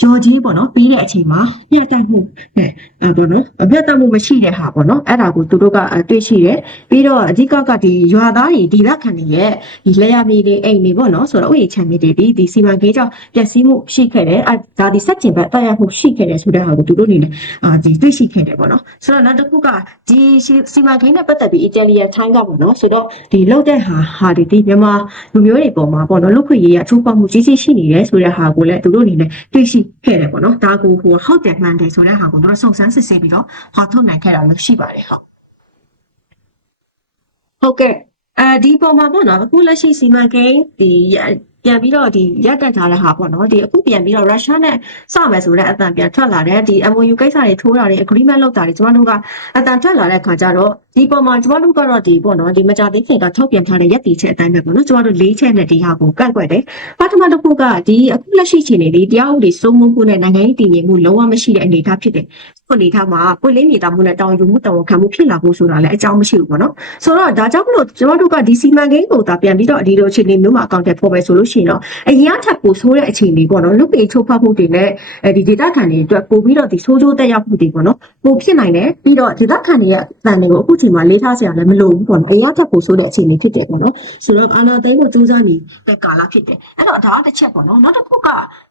ကြော်ကြီးပေါ့နော်ပြီးတဲ့အချိန်မှာပြတ်တက်မှုနဲ့အဲပေါ့နော်အပြတ်တက်မှုမရှိတဲ့ဟာပေါ့နော်အဲ့ဒါကိုသူတို့ကတွေ့ရှိတယ်ပြီးတော့အဓိကကဒီရွာသားတွေဒီလက်ခံတွေရဲ့ဒီလက်ရမြေတွေအိမ်တွေပေါ့နော်ဆိုတော့ဥယျာဉ်ခြံမြေတွေဒီဒီစီမံကိန်းကြောင့်ပျက်စီးမှုရှိခဲ့တယ်အဲဒါဒီစက်ကျင်ဘက်တက်ရမှုရှိခဲ့တယ်ဆိုတဲ့ဟာကိုသူတို့အနေနဲ့အာဒီတွေ့ရှိခဲ့တယ်ပေါ့နော်ဆိုတော့နောက်တစ်ခုကဒီစီမံကိန်းနဲ့ပတ်သက်ပြီးအီတလီယန်ထိုင်းကပေါ့နော်ဆိုတော့ဒီလောက်တဲ့ဟာဟာဒီဒီမြန်မာလူမျိုးတွေပေါ်မှာပေါ့နော်လူခွေရေးရအချိုးပေါက်မှုကြီးကြီးရှိနေတယ်ဆိုတဲ့ဟာကိုလည်းသူတို့အနေနဲ့တွေ့ရှိခဲ့တယ်ပေါ့နော်ဒါကိုဟိုဟုတ်တယ်မှန်တယ်ဆိုတဲ့ဟာကိုတော့စုံစမ်းစစ်ဆေးပြီးတော့ဟောထုတ်နိုင်ခဲ့တာမျိုးရှိပါတယ်ဟုတ်ဟုတ်ကဲ့အဲဒီပုံမှာပေါ့နော်အခုလက်ရှိစီမံကိန်းဒီ ပြန်ပြီးတော့ဒီရက်တက်ထားတဲ့ဟာပေါ့နော်ဒီအခုပြန်ပြီးတော့ရုရှားနဲ့စမယ်ဆိုတဲ့အတန်ပြန်ထွက်လာတဲ့ဒီ MOU ကိစ္စတွေထိုးတာတွေ agreement လုပ်တာတွေကျွန်တော်တို့ကအတန်ထွက်လာတဲ့ခါကျတော့ဒီပုံမှာကျွန်တော်တို့ကတော့ဒီပေါ့နော်ဒီမကြသေးခင်ကထုတ်ပြန်ထားတဲ့ရက်တီချက်အတိုင်းပဲပေါ့နော်ကျွန်တော်တို့၄ချက်နဲ့ဒီဟာကိုကန့်ကွက်တယ်ပထမတစ်ခုကဒီအခုလက်ရှိချိန်နေဒီတရားဥပဒေစိုးမိုးမှုနဲ့နိုင်ငံရေးတည်ငြိမ်မှုလုံးဝမရှိတဲ့အနေအထားဖြစ်တယ်ခုအနေထားမှာပွင့်လင်းမြေတာမှုနဲ့တောင်းယူမှုတောင်းခံမှုဖြစ်လာဖို့ဆိုတာလည်းအကြောင်းမရှိဘူးပေါ့နော်ဆိုတော့ဒါကြောင့်မလို့ကျွန်တော်တို့ကဒီစီမံကိန်းကိုဒါပြန်ပြီးတော့ဒီလိုအခြေအနေမျိုးမှာအကောင့်တက်ဖို့ပဲဆိုလို့ရှိရင်တော့အရင်အထက်ပိုဆိုးတဲ့အခြေအနေပေါ့နော်လူပေချုပ်ဖတ်မှုတွေနဲ့အဲဒီဒေတာခံတွေအတွက်ပို့ပြီးတော့ဒီဆိုးကျိုးတက်ရောက်မှုတွေပေါ့နော်ပိုဖြစ်နိုင်တယ်ပြီးတော့ဒေတာခံတွေရဲ့အတန်တွေကိုအခုချိန်မှာလေးထားစရာလည်းမလိုဘူးပေါ့နော်အရင်အထက်ပိုဆိုးတဲ့အခြေအနေဖြစ်တယ်ပေါ့နော်ဆိုတော့အာနာသိန်းကိုစူးစမ်းနေတဲ့ကာလဖြစ်တယ်အဲ့တော့ဒါကတစ်ချက်ပေါ့နော်နောက်တစ်ခုက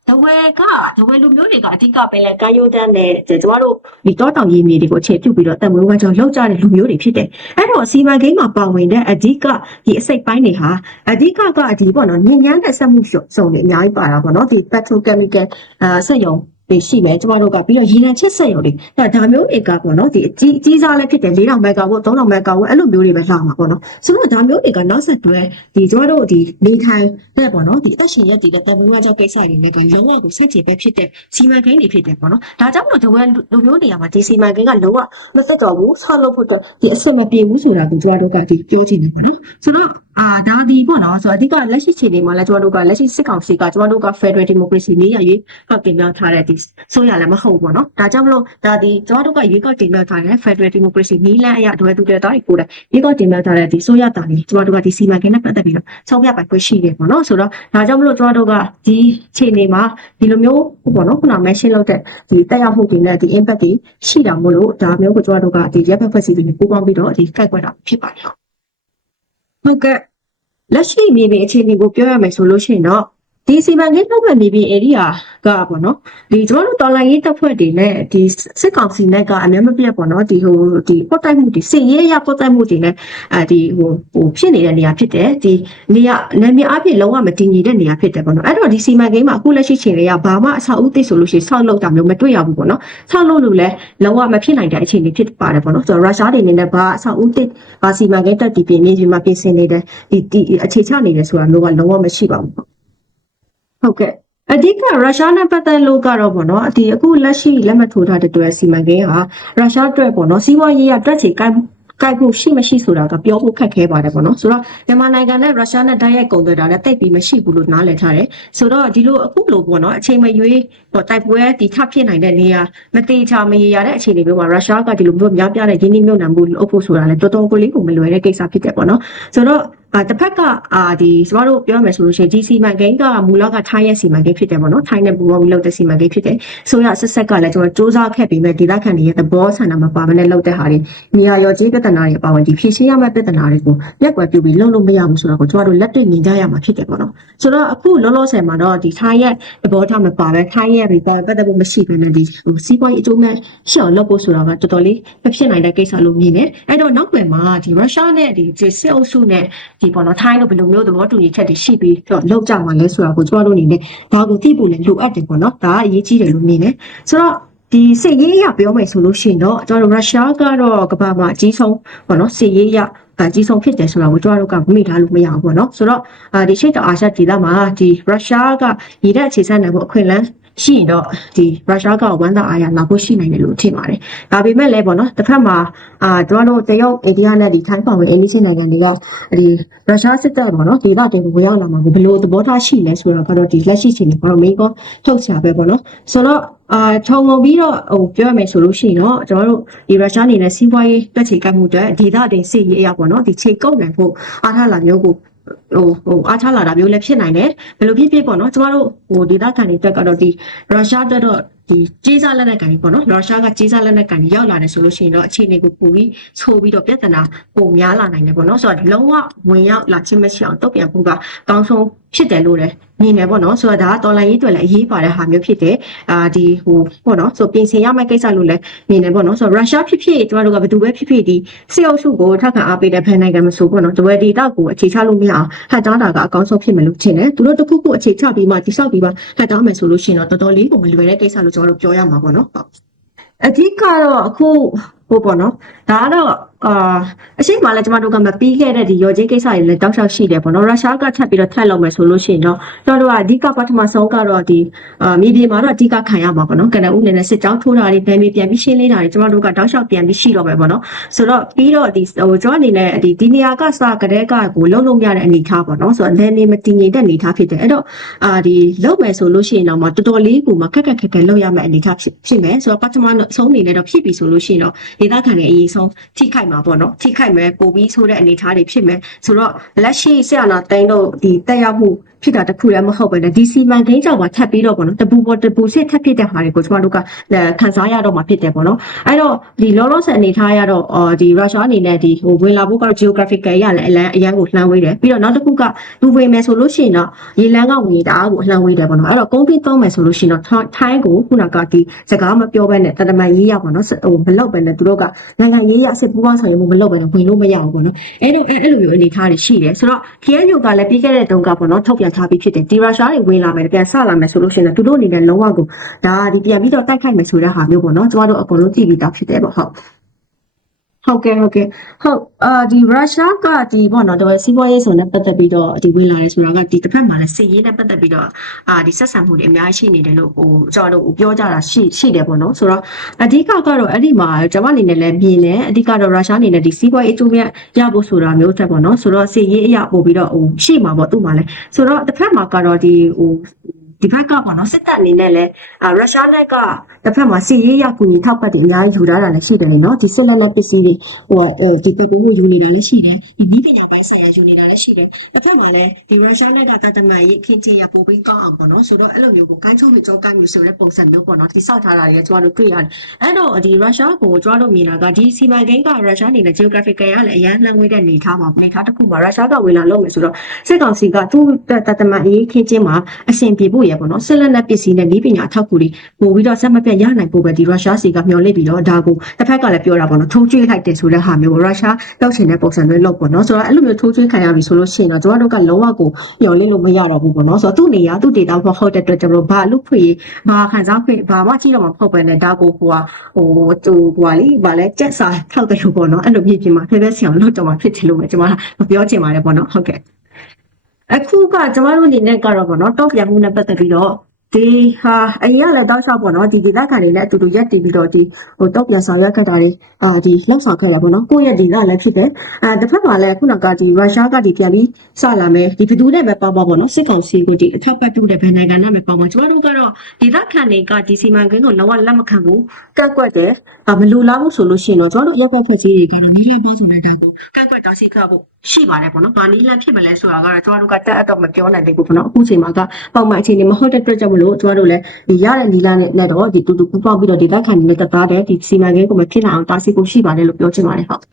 ဒဝဲကဒဝဲလူမျိုးတွေကအဓိကပင်လဲကာယိုတန်းနဲ့ကျမတို့ဒီတောတောင်ရည်မြေတွေကိုအခြေပြုပြီးတော့တက်မွေးဝမ်းကြောင်းလောက်ကြတဲ့လူမျိုးတွေဖြစ်တယ်အဲ့တော့စီမံကိန်းမှာပါဝင်တဲ့အဓိကဒီအစိတ်ပိုင်းတွေဟာအဓိကကဒီပေါ့နော်ညဉ့်ညမ်းတဲ့ဆက်မှုစုံတွေအများကြီးပါတာပေါ့နော်ဒီ petrochemical အာစက်ရုံ တွေရှိမယ်ကျမတို့ကပြီးတော့ရေနံချက်စက်ရုံတွေဒါဒါမျိုးတွေကပေါ့နော်ဒီအကြီးအကြီးစားလည်းဖြစ်တယ်4000မက်ဂါဝတ်3000မက်ဂါဝတ်အဲ့လိုမျိုးတွေပဲလာမှာပေါ့နော်ဆိုတော့ဒါမျိုးတွေကနောက်ဆက်တွဲဒီကျမတို့ဒီနေထိုင်တဲ့ပေါ့နော်ဒီအသက်ရှင်ရက်တည်တဲ့တမူဝါကြောင့်ကိစ္စတွေနဲ့ကလုံးဝကိုဆက်ချေပဲဖြစ်တဲ့စီမံကိန်းတွေဖြစ်တယ်ပေါ့နော်ဒါကြောင့်မလို့ဒဝဲလူမျိုးနေရာမှာဒီစီမံကိန်းကလုံးဝမသက်တော်ဘူးဆောက်လုပ်ဖို့အတွက်ဒီအဆင်မပြေဘူးဆိုတာကိုကျမတို့ကဒီပြောချင်တယ်ပေါ့နော်ဆိုတော့အာဒါဒီပေါ့နော်ဆိုတော့အဓိကလက်ရှိချိန်တွေမှာလည်းကျမတို့ကလက်ရှိစစ်ကောင်စီကကျမတို့က Federal Democracy နေရရေးကတင်ပြထားတဲ့ဒီဆိုရလည်းမဟုတ်ဘူးပေါ့နော်ဒါကြောင့်မလို့ဒါဒီကျမတို့ကရွေးကောက်တင်ပြထားတဲ့ Federal Democracy နီးလန်းအရဒွယ်တူတဲ့တာတွေကိုလည်းရွေးကောက်တင်ပြထားတဲ့ဒီဆိုရတာနေကျမတို့ကဒီစီမံကိန်းနဲ့ပတ်သက်ပြီးတော့ဆုံးဖြတ်ပိုင်ခွင့်ရှိတယ်ပေါ့နော်ဆိုတော့ဒါကြောင့်မလို့ကျမတို့ကဒီချိန်တွေမှာဒီလိုမျိုးပေါ့နော်ခုန mention လုပ်တဲ့ဒီတက်ရောက်မှုတွေနဲ့ဒီ impact တွေရှိတာမို့လို့ဒါမျိုးကိုကျမတို့ကဒီရပ်ဖက်ဖက်စီတွေနဲ့ပူးပေါင်းပြီးတော့ဒီကိုက်ကွက်တာဖြစ်ပါတယ်ဟုတ်ကဲ့လက်ရှိမြေပြင်အခြေအနေကိုပြောရမယ်ဆိုလို့ရှိရင်တော့ ဒီစီမံကိန်းထုတ်မဲ့မြေပြင် area ကပေါ့နော်ဒီကျွန်တော်တို့တော်လိုင်းရေးတပ်ဖွဲ့တွေနဲ့ဒီစစ်ကောင်စီနဲ့ကအများမပြတ်ပေါ့နော်ဒီဟိုဒီပတ်တိုက်မှုတွေစစ်ရေးရပတ်တိုက်မှုတွေနဲ့အဲဒီဟိုဟိုဖြစ်နေတဲ့နေရာဖြစ်တယ်ဒီနေရာနာမည်အပြည့်လုံးဝမတည်ငြိမ်တဲ့နေရာဖြစ်တယ်ပေါ့နော်အဲ့တော့ဒီစီမံကိန်းမှာအခုလက်ရှိချိန်တွေကဘာမှအဆောက်အဦသိဆိုလို့ရှိရင်ဆောက်လုပ်တာမျိုးမတွေ့ရဘူးပေါ့နော်ဆောက်လုပ်လို့လည်းလုံးဝမဖြစ်နိုင်တဲ့အခြေအနေဖြစ်ပါတယ်ပေါ့နော်ဆိုတော့ရုရှားတွေအနေနဲ့ဘာအဆောက်အဦသိဘာစီမံကိန်းတက်တည်ပြင်မြေပြင်မှာပြင်ဆင်နေတယ်ဒီဒီအခြေချနေတယ်ဆိုတာမျိုးကလုံးဝမရှိပါဘူးပေါ့ ဟုတ်ကဲ့အဓိကရုရှားနဲ့ပတ်သက်လို့ကတော့ပေါ့နော်ဒီအခုလက်ရှိလက်မှတ်ထိုးထားတဲ့တွဲစီမံကိန်းဟာရုရှားအတွက်ပေါ့နော်စီးပွားရေးရတွက်ချေကိုင်းကိုက်ဖို့ရှိမရှိဆိုတာကပြောဖို့ခက်ခဲပါတယ်ပေါ့နော်ဆိုတော့မြန်မာနိုင်ငံနဲ့ရုရှားနဲ့တိုက်ရိုက်ကုန်သွယ်တာလည်းတိတ်ပြီးမရှိဘူးလို့နားလည်ထားတယ်ဆိုတော့ဒီလိုအခုလိုပေါ့နော်အချိန်မရွေးပေါ့တိုက်ပွဲဒီထဖြစ်နိုင်တဲ့နေရာမတိချာမရေရာတဲ့အခြေအနေမျိုးမှာရုရှားကဒီလိုမျိုးများပြားတဲ့ရင်းနှီးမြှုပ်နှံမှုလုပ်ဖို့ဆိုတာလည်းတော်တော်ကိုလေးကိုမလွယ်တဲ့ကိစ္စဖြစ်တယ်ပေါ့နော်ဆိုတော့ အာတစ်ဖက်ကအာဒီကျမတို့ပြောရမယ်ဆိုလို့ရှိရင်ဒီစီမံကိန်းကမူလကထိုင်းရဲ့စီမံကိန်းဖြစ်တယ်ပေါ့နော်ထိုင်းနဲ့ပူးပေါင်းပြီးလုပ်တဲ့စီမံကိန်းဖြစ်တယ်ဆိုရဆက်ဆက်ကလည်းကျွန်တော်စူးစမ်းခဲ့ပြီးမဲ့ဒေသခံတွေရဲ့သဘောဆန္ဒမပါဘဲနဲ့လုပ်တဲ့ဟာတွေနေရာရောကြီးပြဿနာတွေအပါဝင်ဒီဖြည့်ရှင်းရမယ့်ပြဿနာတွေကိုလက်ကွယ်ပြုပြီးလုပ်လို့မရဘူးဆိုတော့ကိုကျွန်တော်တို့လက်တွေ့မြင်ကြရမှာဖြစ်တယ်ပေါ့နော်ဆိုတော့အခုလောလောဆယ်မှာတော့ဒီထိုင်းရဲ့သဘောထားမပါပဲထိုင်းရဲ့ report ပတ်သက်ဖို့မရှိဘဲနဲ့ဒီဟိုစီးပွားရေးအကျိုးမဲ့ရှော့လုပ်ဖို့ဆိုတာကတော်တော်လေးမဖြစ်နိုင်တဲ့ကိစ္စလို့မြင်တယ်အဲ့တော့နောက်ွယ်မှာဒီရုရှားနဲ့ဒီစစ်အုပ်စုနဲ့ဒီပေါ့နော်ထိုင်းတို့ဘယ်လိုမျိုးသဘောတူညီချက်တွေရှိပြီးတော့လောက်ကြမှာလဲဆိုတာကိုကျွန်တော်တို့အနေနဲ့ဒါကိုသိဖို့လည်းလိုအပ်တယ်ပေါ့နော်ဒါကအရေးကြီးတယ်လို့မြင်တယ်ဆိုတော့ဒီစစ်ရေးအရပြောမယ်ဆိုလို့ရှိရင်တော့ကျွန်တော်တို့ရုရှားကတော့ကမ္ဘာမှာအကြီးဆုံးပေါ့နော်စစ်ရေးအရအကြီးဆုံးဖြစ်တယ်ဆိုတာကိုကျွန်တော်တို့ကမေ့ထားလို့မရဘူးပေါ့နော်ဆိုတော့အာဒီရှိတ်တောင်အာရှဒေသမှာဒီရုရှားကရည်တဲ့အခြေဆက်နိုင်ဖို့အခွင့်အလမ်း ရှိရင်တော့ဒီရုရှားကဝန်တာအားရလာဖို့ရှိနိုင်တယ်လို့ထင်ပါတယ်။ဒါပေမဲ့လည်းပေါ့နော်တစ်ဖက်မှာအာကျွန်တော်တို့တရုတ်အိန္ဒိယနဲ့ဒီထိုင်းပောင်ဝင်အိန္ဒိယနိုင်ငံတွေကဒီရုရှားစစ်တပ်ပေါ့နော်ဒေသတွေကိုဝင်ရောက်လာမှာကိုဘယ်လိုသဘောထားရှိလဲဆိုတော့ကတော့ဒီလက်ရှိချိန်တွေကတော့မိကောထုတ်ချပဲပေါ့နော်ဆိုတော့အာခြုံငုံပြီးတော့ဟိုပြောရမယ်ဆိုလို့ရှိရင်တော့ကျွန်တော်တို့ဒီရုရှားအနေနဲ့စီးပွားရေးတက်ချေကတ်မှုတဲ့ဒေသတင်စစ်ရေးအရာပေါ့နော်ဒီခြေကုပ်နိုင်ဖို့အားထားလာမျိုးကို ဟိုဟိုအားထားလာတာမျိုးလည်းဖြစ်နိုင်တယ်ဘယ်လိုဖြစ်ဖြစ်ပေါ့နော်ကျမတို့ဟိုဒေသခံတွေတက်ကတော့ဒီရုရှားတက်တော့ဒီကြီးစားလက်နက်ကန်ကြီးပေါ့နော်ရုရှားကကြီးစားလက်နက်ကန်ကြီးရောက်လာတယ်ဆိုလို့ရှိရင်တော့အခြေအနေကိုပူပြီးဆိုးပြီးတော့ပြဿနာပုံများလာနိုင်တယ်ပေါ့နော်ဆိုတော့လုံးဝဝင်ရောက်လာခြင်းမရှိအောင်တုတ်ပြန်ဖို့ကကောင်းဆုံးဖြစ်တယ်လို့လည်းမြင်တယ်ပေါ့နော်ဆိုတော့ဒါကတော်လိုင်းရေးတွေလည်းအရေးပါတဲ့ဟာမျိုးဖြစ်တယ်အာဒီဟိုပေါ့နော်ဆိုပြင်ဆင်ရမယ့်ကိစ္စလို့လည်းမြင်တယ်ပေါ့နော်ဆိုတော့ရုရှားဖြစ်ဖြစ်ကျမတို့ကဘယ်သူပဲဖြစ်ဖြစ်ဒီစစ်အုပ်စုကိုထပ်ခံအားပေးတဲ့ဖန်နိုင်ငံမဆိုပေါ့နော်တဝဲဒေတာကိုအခြေချလို့မရအောင်ဟတ်တားတာကအကောင်းဆုံးဖြစ်မယ်လို့ထင်တယ်သူတို့တစ်ခုခုအခြေချပြီးမှတိဆောက်ပြီးမှဟတ်တားမယ်ဆိုလို့ရှိရင်တော့တော်တော်လေးကိုမလွယ်တဲ့ကိစ္စလို့ကျွန်တော်တို့ပြောရမှာပေါ့နော်ဟုတ်အဓိကတော့အခုဟိုပေါ့နော် ဒါကတော့အာအရှိမလည်းကျမတို့ကမပြီးခဲ့တဲ့ဒီရောချင်းကိစ္စတွေလည်းတောက်လျှောက်ရှိတယ်ပေါ့နော်ရုရှားကထပ်ပြီးတော့ထပ်လုပ်မယ်ဆိုလို့ရှိရင်တော့ကျွန်တော်တို့ကအဓိကပထမဆုံးကတော့ဒီအာမြေပြင်မှာတော့အဓိကခံရမှာပေါ့နော်ကနဦးအနေနဲ့စစ်ကြောင်းထိုးတာတွေဗန်မီပြန်ပြီးရှင်းလင်းတာတွေကျမတို့ကတောက်လျှောက်ပြန်ပြီးရှိတော့မယ်ပေါ့နော်ဆိုတော့ပြီးတော့ဒီဟိုကျွန်တော်အနေနဲ့ဒီဒီနေရာကစကတဲ့ကကိုလုံးလုံးရတဲ့အနေထားပေါ့နော်ဆိုတော့လည်းနေမတည်ငြိမ်တဲ့အနေထားဖြစ်တယ်အဲ့တော့အာဒီလုပ်မယ်ဆိုလို့ရှိရင်တော့မတော်တော်လေးကိုမခက်ခက်ခက်ခက်လုပ်ရမယ့်အနေထားဖြစ်ဖြစ်မယ်ဆိုတော့ပထမဆုံးအနေနဲ့တော့ဖြစ်ပြီဆိုလို့ရှိရင်တော့ဒေသခံတွေအရေးဆုံးထိခိုက်မှာပေါ့နော်ထိခိုက်မယ်ပိုပြီးဆိုတဲ့အနေထားတွေဖြစ်မယ်ဆိုတော့လက်ရှိဆရာနာတိုင်းတို့ဒီတက်ရောက်မှုဖြစ်တာတခုလည်းမဟုတ်ပဲねဒီစီမံကိန်းကြောင့်ပါထပ်ပြီးတော့ပေါ့နော်တပူပေါ်တပူစစ်ထပ်ဖြစ်တဲ့ဟာတွေကိုကျွန်တော်တို့ကခန်းစားရတော့မှာဖြစ်တယ်ပေါ့နော်အဲ့တော့ဒီလောလောဆယ်အနေထားရတော့အော်ဒီရုရှားအနေနဲ့ဒီဟိုဝင်လာဖို့ကတော့ geographical ရလည်းအလန်းအရန်ကိုလှမ်းဝေးတယ်ပြီးတော့နောက်တစ်ခုကလူဝင်မယ်ဆိုလို့ရှိရင်တော့ရေလန်းကဝင်တာကိုအလှမ်းဝေးတယ်ပေါ့နော်အဲ့တော့ကုန်းပြီးသုံးမယ်ဆိုလို့ရှိရင်တော့ထိုင်းကိုခုနကဒီစကားမပြောဘဲနဲ့တတမန်ရေးရပေါ့နော်ဟိုမလောက်ပဲနဲ့သူတို့ကနိုင်ငံရေးရစစ်ပူးပေါင်းဆောင်ရွက်မှုမလုပ်ပဲနဲ့ဝင်လို့မရဘူးပေါ့နော်အဲ့တော့အဲ့လိုမျိုးအနေထားတွေရှိတယ်ဆိုတော့ KNU ကလည်းပြီးခဲ့တဲ့တုန်းကပေါ့နော်ထုတ်ပြန်ထားပြီးဖြစ်တယ်ဒီရုရှားတွေဝင်လာမယ်ပြန်ဆလာမယ်ဆိုလို့ရှိရင်သူတို့အနေနဲ့လုံးဝကိုဒါဒီပြန်ပြီးတော့တိုက်ခိုက်မယ်ဆိုတဲ့ဟာမျိုးပေါ့နော်ကျမတို့အကုန်လုံးကြည့်ပြီးသားဖြစ်တယ်ပေါ့ဟုတ် ဟုတ်ကဲ့ဟုတ်ကဲ့ဟုတ်အာဒီရုရှားကဒီပေါ့နော်တော့စီးပွားရေးဆိုနဲ့ပတ်သက်ပြီးတော့ဒီဝင်လာတယ်ဆိုတာကဒီတစ်ဖက်မှာလည်းစစ်ရေးနဲ့ပတ်သက်ပြီးတော့အာဒီဆက်ဆံမှုတွေအများကြီးရှိနေတယ်လို့ဟိုကျွန်တော်တို့ပြောကြတာရှိရှိတယ်ပေါ့နော်ဆိုတော့အဓိကကတော့အဲ့ဒီမှာကျွန်မအနေနဲ့လည်းမြင်တယ်အဓိကတော့ရုရှားအနေနဲ့ဒီစီးပွားရေးအကျိုးမြတ်ရဖို့ဆိုတာမျိုးတက်ပေါ့နော်ဆိုတော့စစ်ရေးအရာပို့ပြီးတော့ဟိုရှိမှာပေါ့သူ့မှာလည်းဆိုတော့တစ်ဖက်မှာကတော့ဒီဟို ဒီဘက်ကပေါ့နော်စစ်တပ်အနေနဲ့လည်းအာရုရှားလက်ကတစ်ဖက်မှာစီရေးရကူညီထောက်ပတ်တွေအများကြီးယူထားတာလည်းရှိတယ်လေနော်ဒီစစ်လက်လက်ပစ္စည်းတွေဟိုဒီပပကိုယူနေတာလည်းရှိတယ်ဒီဒီပညာပိုင်းဆိုင်ရာယူနေတာလည်းရှိတယ်တစ်ဖက်မှာလည်းဒီရုရှားလက်ကတတမန်ရေးခင်းချရပို့ပြီးကောင်းအောင်ပေါ့နော်ဆိုတော့အဲ့လိုမျိုးကိုကိုင်းချုံပြီးကြောကိုင်းမျိုးဆိုတဲ့ပုံစံမျိုးပေါ့နော်ဒီစောက်ထားတာတွေကျွန်တော်တို့တွေ့ရတယ်အဲ့တော့ဒီရုရှားကိုကျွန်တော်တို့မြင်တာကဒီစီမံကိန်းကရုရှားအနေနဲ့ geographical ကလည်းအရန်လှမ်းဝေးတဲ့နေထားမှာနေထားတစ်ခုမှာရုရှားကဝေလာလုပ်မယ်ဆိုတော့စစ်ကောင်စီကသူ့တတမန်ရေးခင်းချင်းမှာအဆင်ပြေဖို့ရပေါ့နော်စစ်လက်လက်ပစ္စည်းနဲ့ဤပညာအထောက်အကူတွေပို့ပြီးတော့ဆက်မပြတ်ရနိုင်ဖို့ပဲဒီရုရှားစီကမျှော်လင့်ပြီးတော့ဒါကိုတစ်ဖက်ကလည်းပြောတာပေါ့နော်ထိုးကျွေးလိုက်တယ်ဆိုတဲ့ဟာမျိုးရုရှားတောက်ချင်တဲ့ပုံစံတွေလုပ်ပေါ့နော်ဆိုတော့အဲ့လိုမျိုးထိုးကျွေးခံရပြီဆိုလို့ရှိရင်တော့ကျွန်တော်တို့ကလုံးဝကိုမျှော်လင့်လို့မရတော့ဘူးပေါ့နော်ဆိုတော့သူ့နေရာသူ့ဒေတာမဟုတ်တဲ့အတွက်ကျွန်တော်တို့ဘာလူခွေဘာခံစားခွင့်ဘာမှကြည့်တော့မှာမဟုတ်ပဲနဲ့ဒါကိုဟိုဟာဟိုတူဟိုဟာလေဗာလဲကြက်စာထောက်တယ်လို့ပေါ့နော်အဲ့လိုဖြစ်ဖြစ်မှာဖဲဖဲစီအောင်လုပ်တော့မှာဖြစ်တယ်လို့ပဲကျွန်မပြောချင်ပါတယ်ပေါ့နော်ဟုတ်ကဲ့ အခုကကျမတို့အနေနဲ့ကတော့ပေါ့နော်တောက်ပြန်မှုနဲ့ပတ်သက်ပြီးတော့ဒီဟာအရင်ကလည်းတောက်လျှောက်ပေါ့နော်ဒီဒေသခံတွေနဲ့အတူတူရက်တည်ပြီးတော့ဒီဟိုတောက်ပြန်ဆောင်ရွက်ခဲ့တာတွေအာဒီလောက်ဆောင်ခဲ့ရပေါ့နော်ကိုယ့်ရဲ့ဒေသလည်းဖြစ်တယ်အဲတစ်ဖက်မှာလည်းခုနကဒီရုရှားကဒီပြန်ပြီးစလာမယ်ဒီဘယ်သူနဲ့ပဲပေါင်းပါပေါ့နော်စစ်ကောင်စီကိုဒီအထောက်ပတ်ပြုတဲ့ဘယ်နိုင်ငံနဲ့ပဲပေါင်းပါကျမတို့ကတော့ဒေသခံတွေကဒီစီမံကိန်းကိုလုံးဝလက်မခံဘူးကန့်ကွက်တယ်အမလူလားဘူးဆိုလို့ရှိရင်တော့ကျမတို့ရပ်ပတ်ဖွဲ့စည်းတွေကတော့နီးလန်းပေါင်းစုံနဲ့တာကိုကန့်ကွက်တာစီကဖို့ရှိပါတယ်ပေါ့နော်ဗာနီးလန်းဖြစ်မလဲဆိုတာကတော့ကျမတို့ကတက်အတော့မပြောနိုင်သေးဘူးပေါ့နော်အခုချိန်မှာကပုံမှန်အခြေအနေမဟုတ်တဲ့အတွက်ကြောင့်မလို့ကျမတို့လည်းဒီရတဲ့နီးလန်းနဲ့နဲ့တော့ဒီတူတူပူပေါင်းပြီးတော့ဒေသခံတွေနဲ့တက်သားတဲ့ဒီစီမံကိန်းကိုမဖြစ်နိုင်အောင်တာစီကိုရှိပါတယ်လို့ပြောချင်ပါတယ်ဟုတ်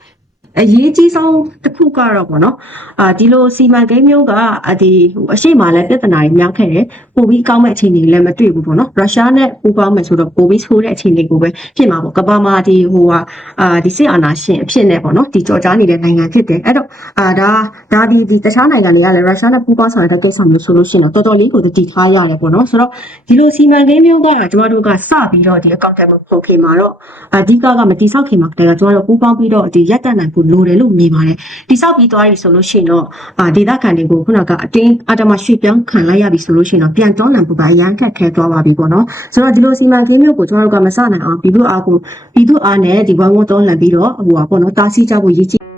အရေးကြီးဆုံးတစ်ခုကတော့ပေါ့နော်အာဒီလိုစီမံကိန်းမျိုးကအဒီဟိုအရှိမလည်းပြဿနာတွေများခဲ့တယ်ပိုပြီးကောင်းမဲ့အခြေအနေတွေလည်းမတွေ့ဘူးပေါ့နော်ရုရှားနဲ့ပူးပေါင်းမယ်ဆိုတော့ပိုပြီးဆိုးတဲ့အခြေအနေကိုပဲဖြစ်မှာပေါ့ကမ္ဘာမှာဒီဟိုဟာအာဒီစစ်အာဏာရှင်အဖြစ်နဲ့ပေါ့နော်ဒီကြော်ကြားနေတဲ့နိုင်ငံဖြစ်တယ်အဲ့တော့အာဒါဒါဒီဒီတခြားနိုင်ငံတွေကလည်းရုရှားနဲ့ပူးပေါင်းဆောင်ရတဲ့ကိစ္စမျိုးဆိုလို့ရှိရင်တော့တော်တော်လေးကိုတည်ထားရတယ်ပေါ့နော်ဆိုတော့ဒီလိုစီမံကိန်းမျိုးကကျမတို့ကစပြီးတော့ဒီအကောင့်ထဲမှာပုံဖေးမှာတော့အဓိကကမတိဆောက်ခင်မှာတည်းကကျမတို့ပူးပေါင်းပြီးတော့ဒီရက်တန်နိုင်ကိုလိုတယ်လို့မြင်ပါတယ်တိဆောက်ပြီးသွားပြီဆိုလို့ရှိရင်တော့အာဒေသခံတွေကိုခုနကအတင်းအတမရွှေ့ပြောင်းခံလိုက်ရပြီဆိုလို့ရှိရင်တော့ပြန်တောင်းလန်ပူပါရန်ခက်ခဲသွားပါပြီပေါ့နော်ဆိုတော့ဒီလိုစီမံကိန်းမျိုးကိုကျမတို့ကမစနိုင်အောင်ပြည်သူအားကိုပြည်သူအားနဲ့ဒီဝိုင်းဝန်းတောင်းလန်ပြီးတော့ဟိုပါပေါ့နော်တားဆီးကြဖို့ရည်ကြီး